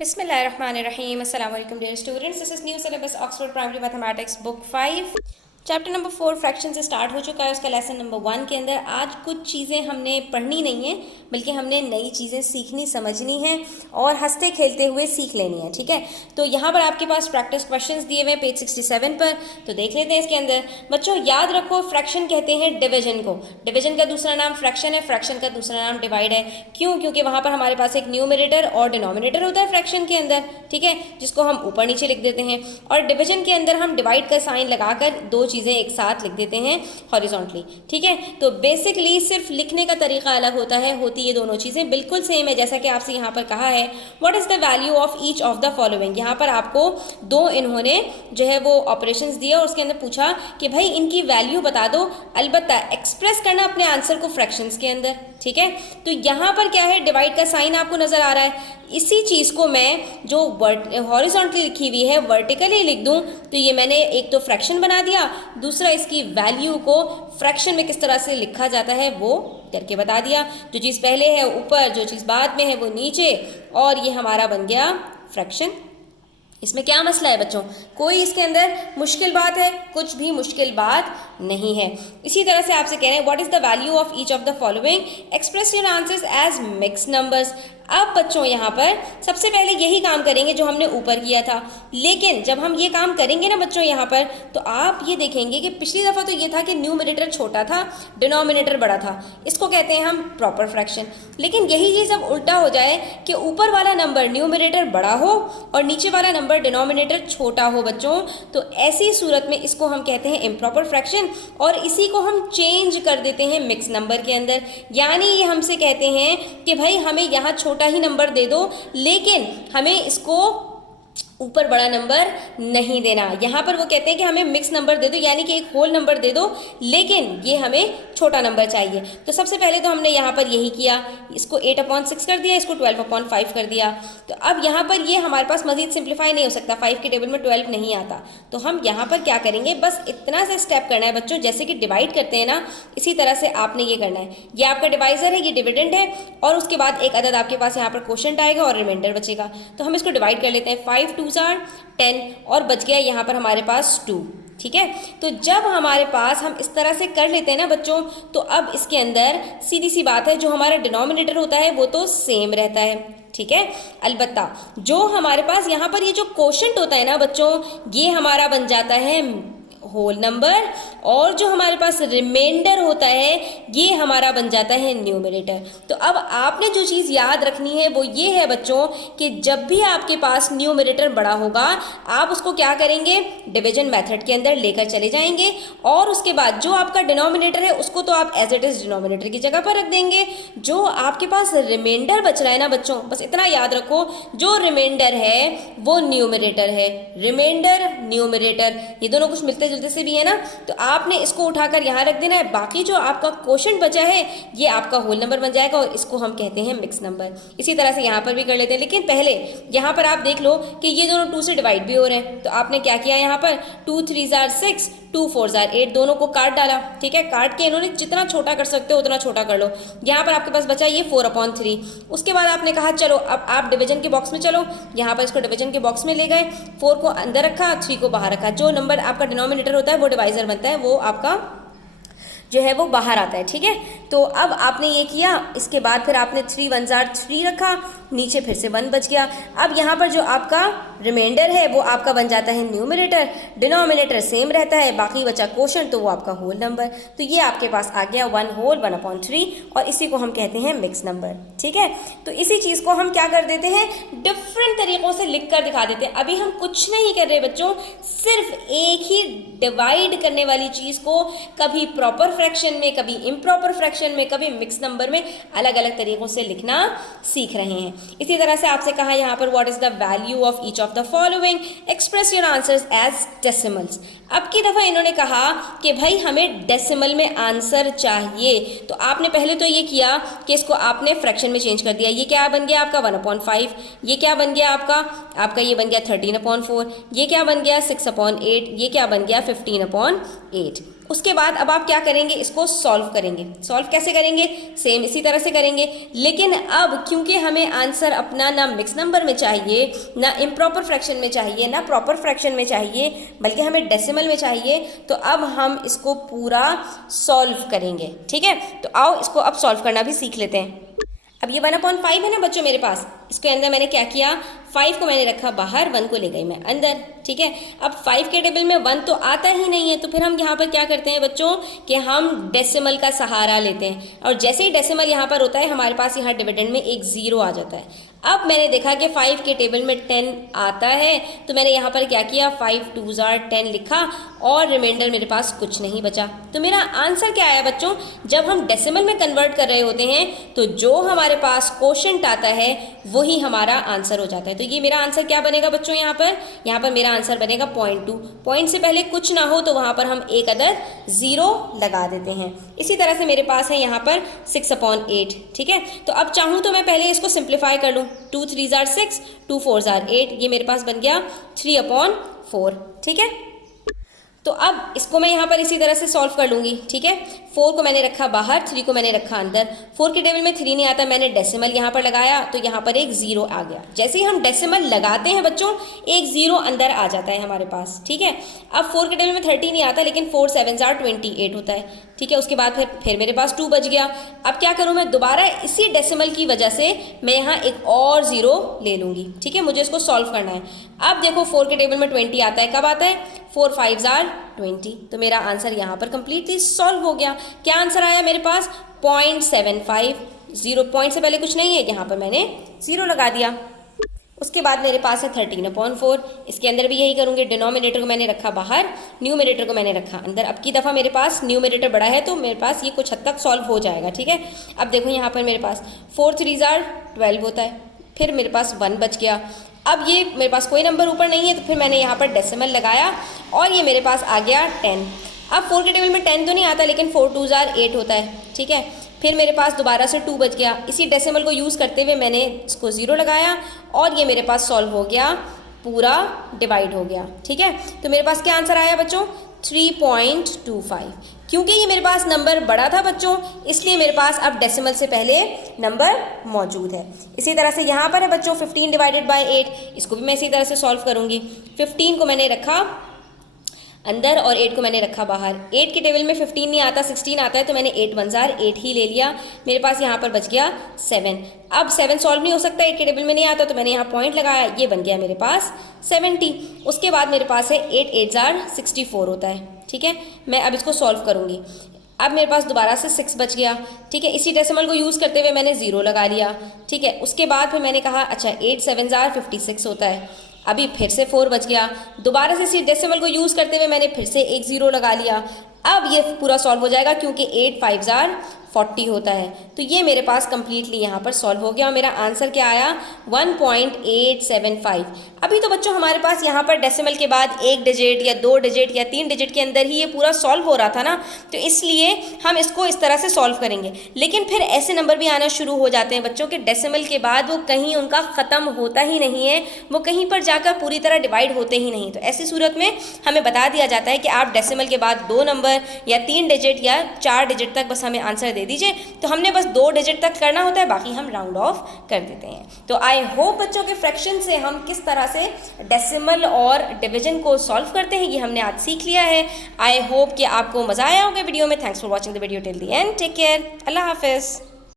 Bismillahirrahmanirrahim. Assalamu alaikum dear students. This is new syllabus Oxford Primary Mathematics book 5. Chapter number 4 fraction से start हो चुका है। उसका lesson number 1 के अंदर आज कुछ चीज़ें हमने पढ़नी नहीं है, बल्कि हमने नई चीज़ें सीखनी समझनी है और हंसते खेलते हुए सीख लेनी है। ठीक है, तो यहाँ पर आपके पास प्रैक्टिस क्वेश्चंस दिए हुए हैं पेज 67 पर, तो देख लेते हैं। इसके अंदर बच्चों याद रखो, फ्रैक्शन कहते हैं डिवीजन को। डिवीजन का दूसरा नाम फ्रैक्शन है, फ्रैक्शन का दूसरा नाम डिवाइड है। क्यों? क्योंकि वहाँ पर हमारे पास एक न्यूमरेटर और डिनोमिनेटर होता है फ्रैक्शन के अंदर, ठीक है, जिसको हम ऊपर नीचे लिख देते हैं। और डिवीजन के अंदर हम डिवाइड का साइन लगाकर दो चीज़ें एक साथ लिख देते हैं हॉरिजॉन्टली। ठीक है, तो बेसिकली सिर्फ लिखने का तरीका अलग होता है, होती ये दोनों चीज़ें बिल्कुल सेम है। जैसा कि आपसे यहाँ पर कहा है what is the value of each of the following, यहाँ पर आपको दो इन्होंने जो है वो ऑपरेशंस दिए और उसके अंदर पूछा कि भाई इनकी वैल्यू बता दो, अलबत्ता एक्सप्रेस करना अपने आंसर को फ्रैक्शंस के अंदर। ठीक है, तो यहाँ पर क्या है, डिवाइड का साइन आपको नजर आ रहा है। इसी चीज़ को मैं जो हॉरिजॉन्टली लिखी हुई है वर्टिकली लिख दूं, तो ये मैंने एक तो फ्रैक्शन बना दिया, दूसरा इसकी वैल्यू को फ्रैक्शन में किस तरह से लिखा जाता है वो करके बता दिया। जो चीज़ पहले है ऊपर, जो चीज़ बाद में है वो नीचे, और ये हमारा बन गया फ्रैक्शन। इसमें क्या मसला है बच्चों? कोई इसके अंदर मुश्किल बात है? कुछ भी मुश्किल बात नहीं है। इसी तरह से आपसे कह रहे हैं what is the value of each of the following, express your answers as mixed numbers. अब बच्चों यहाँ पर सबसे पहले यही काम करेंगे जो हमने ऊपर किया था, लेकिन जब हम ये काम करेंगे ना बच्चों यहाँ पर, तो आप ये देखेंगे कि पिछली दफ़ा तो ये था कि न्यूमरेटर छोटा था, डिनोमिनेटर बड़ा था, इसको कहते हैं हम प्रॉपर फ्रैक्शन। लेकिन यही चीज़ अब उल्टा हो जाए कि ऊपर वाला नंबर न्यूमरेटर बड़ा हो और नीचे वाला नंबर डिनोमिनेटर छोटा हो बच्चों, तो ऐसी सूरत में इसको हम कहते हैं इम्प्रॉपर फ्रैक्शन, और इसी को हम चेंज कर देते हैं मिक्स नंबर के अंदर। यानी ये हमसे कहते हैं कि भाई हमें यहाँ छोटा ही नंबर दे दो, लेकिन हमें इसको ऊपर बड़ा नंबर नहीं देना। यहाँ पर वो कहते हैं कि हमें मिक्स नंबर दे दो, यानी कि एक होल नंबर दे दो, लेकिन ये हमें छोटा नंबर चाहिए। तो सबसे पहले तो हमने यहाँ पर यही किया, इसको 8/6 कर दिया, इसको 12/5 कर दिया। तो अब यहाँ पर ये हमारे पास मजीद सिंप्लीफाई नहीं हो सकता, 5 के टेबल में 12 नहीं आता। तो हम यहाँ पर क्या करेंगे, बस इतना से स्टेप करना है बच्चों, जैसे कि डिवाइड करते हैं ना, इसी तरह से आपने ये करना है। ये आपका डिवाइजर है, ये डिविडेंड है, और उसके बाद एक अदद आपके पास यहाँ पर क्वोशंट आएगा और रिमाइंडर बचेगा। तो हम इसको डिवाइड कर लेते हैं, 5 2s are 10 और बच गया यहाँ पर हमारे पास 2। ठीक है, तो जब हमारे पास हम इस तरह से कर लेते हैं ना बच्चों, तो अब इसके अंदर सीधी सी बात है, जो हमारा डिनोमिनेटर होता है वो तो सेम रहता है। ठीक है, अलबत्ता जो हमारे पास यहाँ पर ये जो क्वोशंट होता है ना बच्चों, ये हमारा बन जाता है होल नंबर, और जो हमारे पास रिमाइंडर होता है ये हमारा बन जाता है न्यूमरेटर। तो अब आपने जो चीज़ याद रखनी है वो ये है बच्चों कि जब भी आपके पास न्यूमरेटर बड़ा होगा, आप उसको क्या करेंगे, डिवीजन मेथड के अंदर लेकर चले जाएंगे, और उसके बाद जो आपका डिनोमिनेटर है उसको तो आप एज इट इज़ डिनोमिनेटर की जगह पर रख देंगे। जो आपके पास रिमाइंडर बच रहा है ना बच्चों, बस इतना याद रखो, जो रिमाइंडर है वो न्यूमरेटर है। रिमाइंडर न्यूमरेटर ये दोनों कुछ मिलते जुलते से भी है ना, तो आपने इसको उठाकर यहाँ रख देना है। बाकी जो आपका क्वोशंट बचा है ये आपका होल नंबर बन जाएगा, और इसको हम कहते हैं मिक्स नंबर। इसी तरह से यहाँ पर भी कर लेते हैं, लेकिन पहले यहाँ पर आप देख लो कि ये दोनों 2 से डिवाइड भी हो रहे हैं। तो आपने क्या किया, यहाँ पर 2 3s are 6, 2 4s are 8, दोनों को काट डाला। ठीक है, काट के इन्होंने जितना छोटा कर सकते हो उतना छोटा कर लो। यहाँ पर आपके पास बचा ये 4/3। उसके बाद आपने कहा चलो अब आप डिवीजन के बॉक्स में चलो, यहाँ पर इसको डिवीजन के बॉक्स में ले गए, 4 को अंदर रखा, 3 को बाहर रखा। जो नंबर आपका डिनोमिनेटर होता है वो डिवाइजर बनता है, वो आपका जो है वो बाहर आता है। ठीक है, तो अब आपने ये किया, इसके बाद फिर आपने 3 1s are 3 रखा, नीचे फिर से 1 बच गया। अब यहाँ पर जो आपका रिमाइंडर है वो आपका बन जाता है न्यूमरेटर, डिनोमिनेटर सेम रहता है, बाकी बचा क्वोशंट तो वो आपका होल नंबर। तो ये आपके पास आ गया 1 होल 1/3, और इसी को हम कहते हैं मिक्स नंबर। ठीक है, तो इसी चीज़ को हम क्या कर देते हैं, डिफरेंट तरीक़ों से लिख कर दिखा देते हैं। अभी हम कुछ नहीं कर रहे बच्चों, सिर्फ एक ही डिवाइड करने वाली चीज़ को कभी प्रॉपर फ्रैक्शन में, कभी इम्प्रॉपर फ्रैक्शन में, कभी मिक्स नंबर में अलग अलग तरीक़ों से लिखना सीख रहे हैं। इसी तरह से आपसे कहा यहाँ पर what is the value of each of the following, express your answers as decimals. अब की दफ़ा इन्होंने कहा कि भाई हमें डेसिमल में आंसर चाहिए, तो आपने पहले तो ये किया कि इसको आपने फ्रैक्शन में चेंज कर दिया। ये क्या बन गया आपका 1/5, ये क्या बन गया आपका ये बन गया 13/4, ये क्या बन गया 6/8, ये क्या बन गया 15/8। उसके बाद अब आप क्या करेंगे, इसको सॉल्व करेंगे। सॉल्व कैसे करेंगे, सेम इसी तरह से करेंगे, लेकिन अब क्योंकि हमें आंसर अपना ना मिक्स नंबर में चाहिए, ना इम्प्रॉपर फ्रैक्शन में चाहिए, ना प्रॉपर फ्रैक्शन में चाहिए, बल्कि हमें डेसिमल में चाहिए, तो अब हम इसको पूरा सॉल्व करेंगे। ठीक है, तो आओ इसको अब सॉल्व करना भी सीख लेते हैं। अब ये 1/5 है ना बच्चों मेरे पास, इसके अंदर मैंने क्या किया, 5 को मैंने रखा बाहर, 1 को ले गई मैं अंदर। ठीक है, अब 5 के टेबल में 1 तो आता ही नहीं है, तो फिर हम यहाँ पर क्या करते हैं बच्चों कि हम डेसिमल का सहारा लेते हैं, और जैसे ही डेसिमल यहाँ पर होता है हमारे पास यहाँ डिविडेंड में एक 0 आ जाता है। अब मैंने देखा कि 5 के टेबल में 10 आता है, तो मैंने यहाँ पर क्या किया, 5 2s are 10 लिखा, और रिमाइंडर मेरे पास कुछ नहीं बचा। तो मेरा आंसर क्या आया बच्चों, जब हम डेसिमल में कन्वर्ट कर रहे होते हैं तो जो हमारे पास क्वोशंट आता है वही हमारा आंसर हो जाता है। तो ये मेरा आंसर क्या बनेगा बच्चों, यहाँ पर मेरा आंसर बनेगा 0.2। पॉइंट से पहले कुछ ना हो तो वहाँ पर हम एक अदर 0 लगा देते हैं। इसी तरह से मेरे पास है यहाँ पर 6/8। ठीक है, तो अब चाहूँ तो मैं पहले इसको सिंप्लीफाई कर लूँ, 2 3s are 6, 2 4s are 8, ये मेरे पास बन गया 3/4। ठीक है, तो अब इसको मैं यहाँ पर इसी तरह से सॉल्व कर लूँगी। ठीक है, 4 को मैंने रखा बाहर, 3 को मैंने रखा अंदर। 4 के टेबल में 3 नहीं आता, मैंने डेसिमल यहाँ पर लगाया, तो यहाँ पर एक 0 आ गया। जैसे ही हम डेसिमल लगाते हैं बच्चों, एक 0 अंदर आ जाता है हमारे पास। ठीक है, अब 4 के टेबल में 30 नहीं आता, लेकिन 4 7s are 28 होता है। ठीक है, उसके बाद फिर मेरे पास 2 बच गया। अब क्या करूँ मैं, दोबारा इसी डेसिमल की वजह से मैं यहाँ एक और 0 ले लूँगी। ठीक है, मुझे इसको सॉल्व करना है। अब देखो 4 के टेबल में 20 आता है, कब आता है, 4 5s are 20, तो मेरा आंसर यहाँ पर कंप्लीटली सॉल्व हो गया। क्या आंसर आया मेरे पास, 0.75। 0 पॉइंट से पहले कुछ नहीं है, यहाँ पर मैंने 0 लगा दिया। उसके बाद मेरे पास है 13/4, इसके अंदर भी यही करूँगी, डिनोमिनेटर को मैंने रखा बाहर, न्यूमरेटर को मैंने रखा अंदर। अब की दफ़ा मेरे पास न्यूमरेटर बड़ा है तो मेरे पास ये कुछ हद तक सॉल्व हो जाएगा। ठीक है, अब देखो यहाँ पर मेरे पास 4 3s are 12 होता है, फिर मेरे पास 1 बच गया। अब ये मेरे पास कोई नंबर ऊपर नहीं है, तो फिर मैंने यहाँ पर डेसिमल लगाया और ये मेरे पास आ गया 10। अब 4 के टेबल में 10 तो नहीं आता, लेकिन 4 2s are 8 होता है। ठीक है, फिर मेरे पास दोबारा से 2 बच गया। इसी डेसिमल को यूज़ करते हुए मैंने इसको 0 लगाया और ये मेरे पास सॉल्व हो गया, पूरा डिवाइड हो गया। ठीक है, तो मेरे पास क्या आंसर आया बच्चों, 3.25। क्योंकि ये मेरे पास नंबर बड़ा था बच्चों, इसलिए मेरे पास अब डेसिमल से पहले नंबर मौजूद है। इसी तरह से यहाँ पर है बच्चों 15/8, इसको भी मैं इसी तरह से सॉल्व करूँगी। 15 को मैंने रखा अंदर और 8 को मैंने रखा बाहर। 8 के टेबल में 15 नहीं आता, 16 आता है, तो मैंने 8 1s are 8 ही ले लिया। मेरे पास यहाँ पर बच गया 7। अब 7 सॉल्व नहीं हो सकता, 8 के टेबल में नहीं आता, तो मैंने यहाँ पॉइंट लगाया, ये बन गया मेरे पास 70। उसके बाद मेरे पास है 8 8s are 64 होता है। ठीक है, मैं अब इसको सॉल्व करूँगी। अब मेरे पास दोबारा से 6 बच गया। ठीक है, इसी डेसिमल को यूज़ करते हुए मैंने 0 लगा लिया। ठीक है, उसके बाद फिर मैंने कहा अच्छा 8 7s are 56 होता है। अभी फिर से 4 बच गया। दोबारा से इसी डेसिमल को यूज़ करते हुए मैंने फिर से एक 0 लगा लिया। अब ये पूरा सॉल्व हो जाएगा क्योंकि 8 5s are 40 होता है। तो ये मेरे पास कंप्लीटली यहाँ पर सॉल्व हो गया और मेरा आंसर क्या आया, 1.875। अभी तो बच्चों हमारे पास यहाँ पर डेसिमल के बाद 1 डिजिट या 2 डिजिट या 3 डिजिट के अंदर ही ये पूरा सॉल्व हो रहा था ना, तो इसलिए हम इसको इस तरह से सॉल्व करेंगे। लेकिन फिर ऐसे नंबर भी आना शुरू हो जाते हैं बच्चों के डेसिमल के बाद वो कहीं उनका ख़त्म होता ही नहीं है, वो कहीं पर जाकर पूरी तरह डिवाइड होते ही नहीं। तो ऐसी सूरत में हमें बता दिया जाता है कि आप डेसिमल के बाद 2 नंबर या 3 डिजिट या 4 डिजिट तक बस हमें आंसर दे दीजिए। तो हमने बस 2 डिजिट तक करना होता है, बाकी हम राउंड ऑफ कर देते हैं। तो आई होप बच्चों के फ्रैक्शन से हम किस तरह से डेसिमल और डिवीजन को सॉल्व करते हैं ये हमने आज सीख लिया है। आई होप कि आपको मज़ा आया होगा वीडियो में। Thanks for watching the video till the end. Take care, अल्लाह हाफिज़।